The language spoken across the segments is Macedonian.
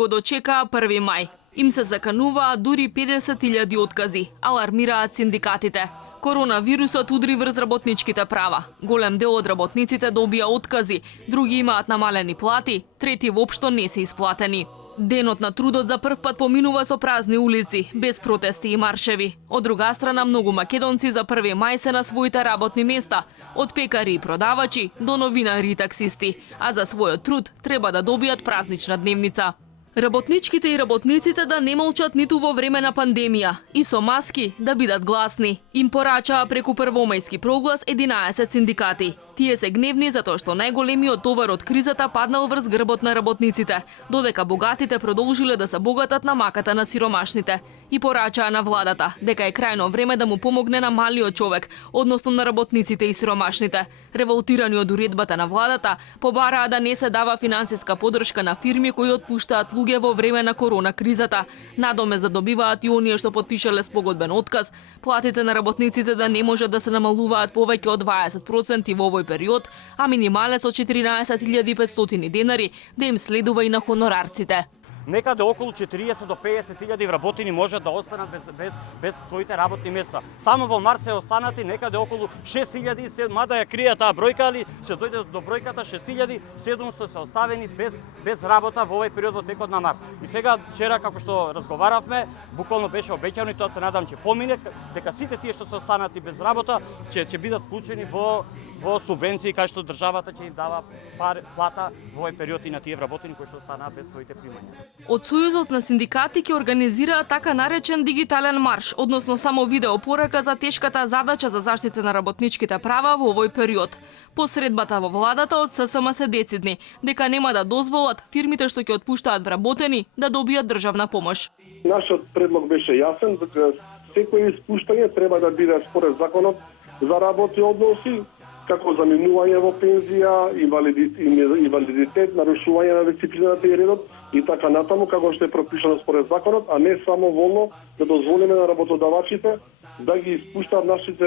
Го дочекаа 1 мај. Им се закануваа дури 50.000 откази, алармираат синдикатите. Коронавирусот удри врз работничките права. Голем дел од работниците добија откази, други имаат намалени плати, трети воопшто не се исплатени. Денот на трудот за прв пат поминува со празни улици, без протести и маршеви. Од друга страна, многу македонци за 1 мај се на своите работни места, од пекари и продавачи до новинари и таксисти, а за својот труд треба да добијат празнична дневница. Работничките и работниците да не молчат ниту во време на пандемија и со маски да бидат гласни. Им порачаа преку првомајски проглас 11 синдикати. Тие се гневни затоа што најголемиот товар од кризата паднал врз грбот на работниците, додека богатите продолжиле да се богатат на маката на сиромашните. И порачаа на владата дека е крајно време да му помогне на малиот човек, односно на работниците и сиромашните. Револтирани од уредбата на владата, побараа да не се дава финансиска подршка на фирми кои отпуштаат луѓе во време на корона кризата, надомест да добиваат и оние што потпишале спогодбен отказ, платите на работниците да не можат да се намалуваат повеќе од 20% во овој период, а минималец од 14.500 денари да им следува и на хонорарците. Некаде околу 40 до 50.000 вработени можат да останат без своите работни места. Само во март се останати некаде околу 6.000, мада ја кријат таа бројка, али се дојде до бројката 6.700 се оставени без работа во овој период во текот на март. И сега вчера како што разговаравме, буквално беше обеќано и тоа се надам ќе помине, дека сите тие што се останати без работа ќе бидат вклучени во субвенции кај што државата ќе им дава плата во овој период и на тие вработени кои што останаа без своите примања. Од Сојузот на синдикати ќе организираат така наречен дигитален марш, односно само видео порака за тешката задача за заштита на работничките права во овој период. Посредбата во владата од ССМ се децидни дека нема да дозволат фирмите што ќе отпуштаат вработени да добијат државна помош. Нашиот предлог беше јасен, дека секој испуштање треба да биде според законот за работни односи, како заминување во пензија, инвалидитет, нарушување на дисциплината и редот и така натаму, како што е пропишано според законот, а не само волно да дозволиме на работодавачите да ги испуштаат нашите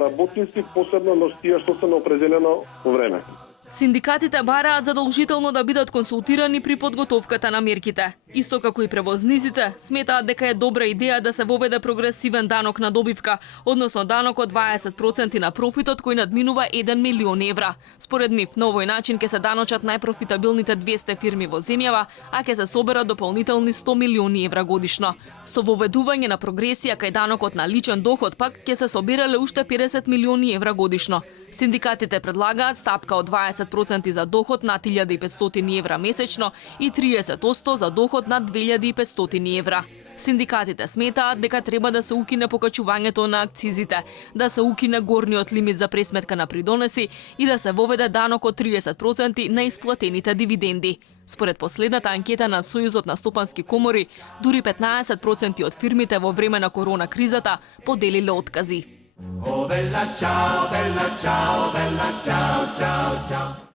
работници, посебно на тие што се на определено време. Синдикатите бараат задолжително да бидат консултирани при подготовката на мерките. Исто како и превозниците, сметаат дека е добра идеја да се воведе прогресивен данок на добивка, односно данок од 20% на профитот кој надминува 1 милион евра. Според нив, на овој начин ќе се даночат најпрофитабилните 200 фирми во земјава, а ќе се соберат дополнителни 100 милиони евра годишно. Со воведување на прогресија кај данокот на личен доход пак ќе се соберале уште 50 милиони евра годишно. Синдикатите предлагаат стапка од 20% за доход над 1500 евра месечно и 30% за доход над 2500 евра. Синдикатите сметаат дека треба да се укине покачувањето на акцизите, да се укине горниот лимит за пресметка на придонеси и да се воведе данок од 30% на исплатените дивиденди. Според последната анкета на Сојузот на стопански комори, дури 15% од фирмите во време на корона кризата поделиле откази. Oh bella ciao, ciao, ciao, ciao.